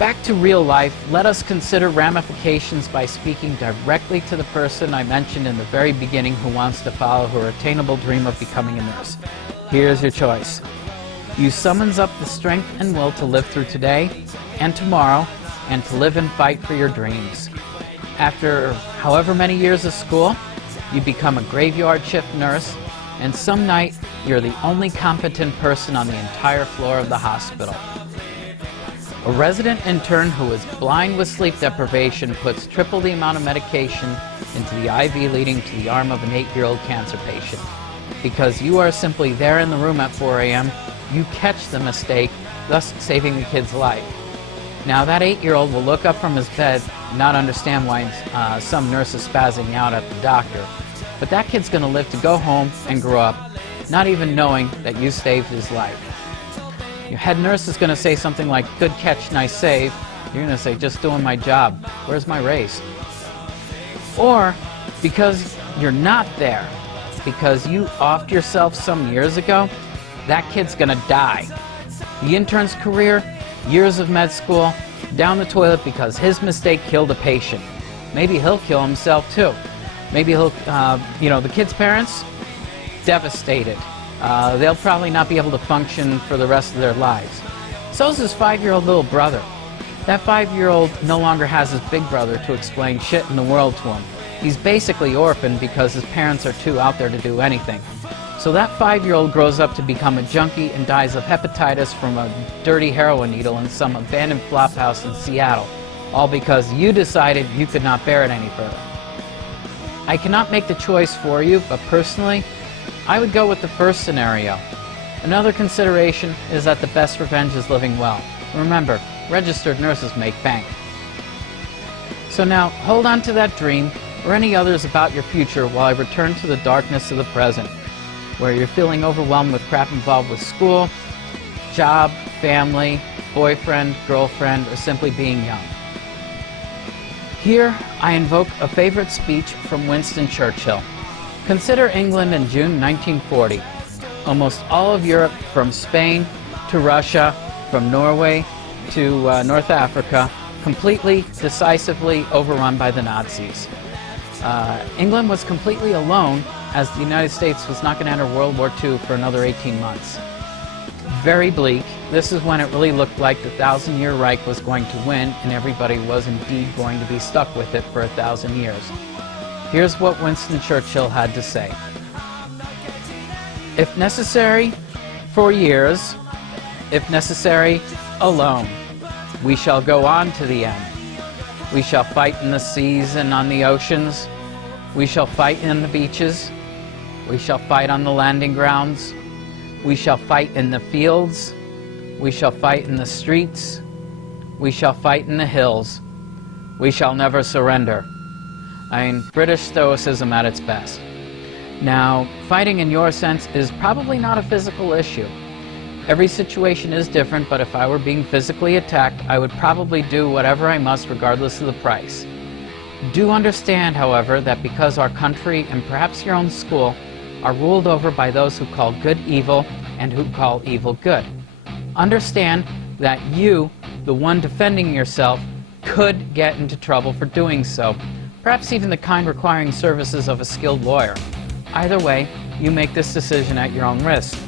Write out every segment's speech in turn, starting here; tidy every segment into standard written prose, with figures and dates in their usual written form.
Back to real life, let us consider ramifications by speaking directly to the person I mentioned in the very beginning who wants to follow her attainable dream of becoming a nurse. Here's your choice. You summons up the strength and will to live through today and tomorrow and to live and fight for your dreams. After however many years of school, you become a graveyard shift nurse, and some night you're the only competent person on the entire floor of the hospital. A resident intern who is blind with sleep deprivation puts triple the amount of medication into the IV leading to the arm of an 8-year-old cancer patient. Because you are simply there in the room at 4 a.m., you catch the mistake, thus saving the kid's life. Now that 8-year-old will look up from his bed and not understand why some nurse is spazzing out at the doctor. But that kid's going to live to go home and grow up, not even knowing that you saved his life. Your head nurse is going to say something like, "Good catch, nice save." You're going to say, "Just doing my job. Where's my raise?" Or, because you're not there, because you offed yourself some years ago, that kid's going to die. The intern's career, years of med school, down the toilet because his mistake killed a patient. Maybe he'll kill himself too. Maybe he'll, the kid's parents, devastated. They'll probably not be able to function for the rest of their lives. So's his 5-year-old little brother. That 5-year-old no longer has his big brother to explain shit in the world to him. He's basically orphaned because his parents are too out there to do anything. So that 5-year-old grows up to become a junkie and dies of hepatitis from a dirty heroin needle in some abandoned flophouse in Seattle, all because you decided you could not bear it any further. I cannot make the choice for you, but personally, I would go with the first scenario. Another consideration is that the best revenge is living well. Remember, registered nurses make bank. So now, hold on to that dream, or any others about your future, while I return to the darkness of the present, where you're feeling overwhelmed with crap involved with school, job, family, boyfriend, girlfriend, or simply being young. Here, I invoke a favorite speech from Winston Churchill. Consider England in June 1940. Almost all of Europe, from Spain to Russia, from Norway to North Africa, completely, decisively overrun by the Nazis. England was completely alone, as the United States was not going to enter World War II for another 18 months. Very bleak. This is when it really looked like the 1,000-year Reich was going to win, and everybody was indeed going to be stuck with it for 1,000 years. Here's what Winston Churchill had to say. If necessary, for years, if necessary, alone, we shall go on to the end. We shall fight in the seas and on the oceans. We shall fight in the beaches. We shall fight on the landing grounds. We shall fight in the fields. We shall fight in the streets. We shall fight in the hills. We shall never surrender. I mean, British stoicism at its best. Now, fighting in your sense is probably not a physical issue. Every situation is different, but if I were being physically attacked, I would probably do whatever I must regardless of the price. Do understand, however, that because our country and perhaps your own school are ruled over by those who call good evil and who call evil good. Understand that you, the one defending yourself, could get into trouble for doing so. Perhaps even the kind requiring services of a skilled lawyer. Either way, you make this decision at your own risk.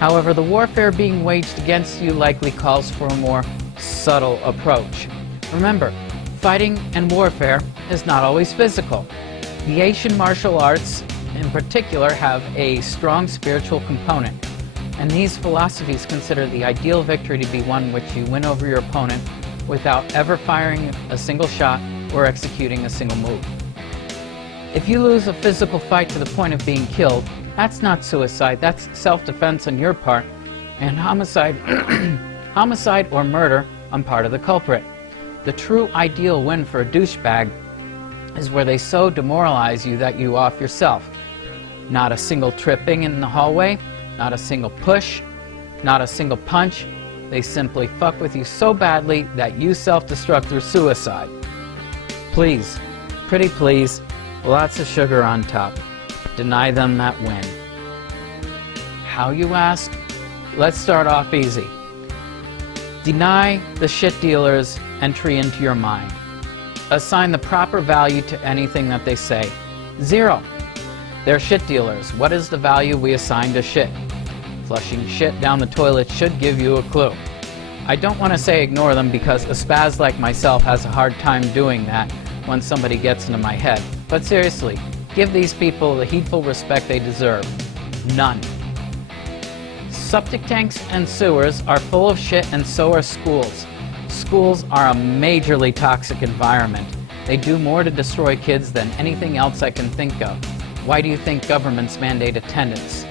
However, the warfare being waged against you likely calls for a more subtle approach. Remember, fighting and warfare is not always physical. The Asian martial arts, in particular, have a strong spiritual component, and these philosophies consider the ideal victory to be one which you win over your opponent without ever firing a single shot or executing a single move. If you lose a physical fight to the point of being killed, that's not suicide, that's self-defense on your part, and homicide, homicide or murder on part of the culprit. The true ideal win for a douchebag is where they so demoralize you that you off yourself. Not a single tripping in the hallway, not a single push, not a single punch. They simply fuck with you so badly that you self-destruct through suicide. Please, pretty please, lots of sugar on top. Deny them that win. How, you ask? Let's start off easy. Deny the shit dealers entry into your mind. Assign the proper value to anything that they say. 0. They're shit dealers. What is the value we assign to shit? Flushing shit down the toilet should give you a clue. I don't want to say ignore them because a spaz like myself has a hard time doing that when somebody gets into my head. But seriously, give these people the heedful respect they deserve. None. Septic tanks and sewers are full of shit, and so are schools. Schools are a majorly toxic environment. They do more to destroy kids than anything else I can think of. Why do you think governments mandate attendance?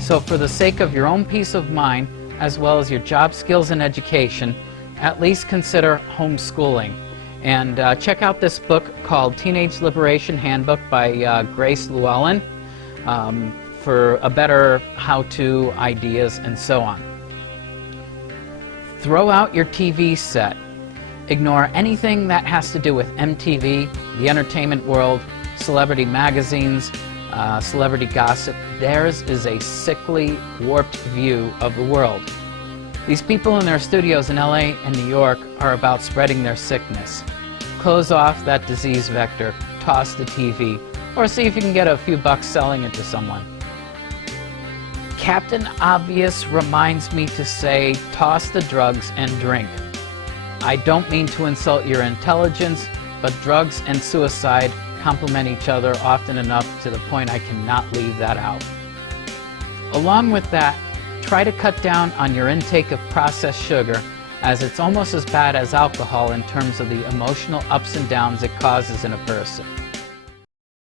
So for the sake of your own peace of mind, as well as your job skills and education, at least consider homeschooling. And check out this book called Teenage Liberation Handbook by Grace Llewellyn for a better how-to ideas and so on. Throw out your TV set. Ignore anything that has to do with MTV, the entertainment world, celebrity magazines, celebrity gossip. Theirs is a sickly, warped view of the world. These people in their studios in LA and New York are about spreading their sickness. Close off that disease vector, toss the TV, or see if you can get a few bucks selling it to someone. Captain Obvious reminds me to say, toss the drugs and drink. I don't mean to insult your intelligence, but drugs and suicide complement each other often enough to the point I cannot leave that out. Along with that, try to cut down on your intake of processed sugar, as it's almost as bad as alcohol in terms of the emotional ups and downs it causes in a person.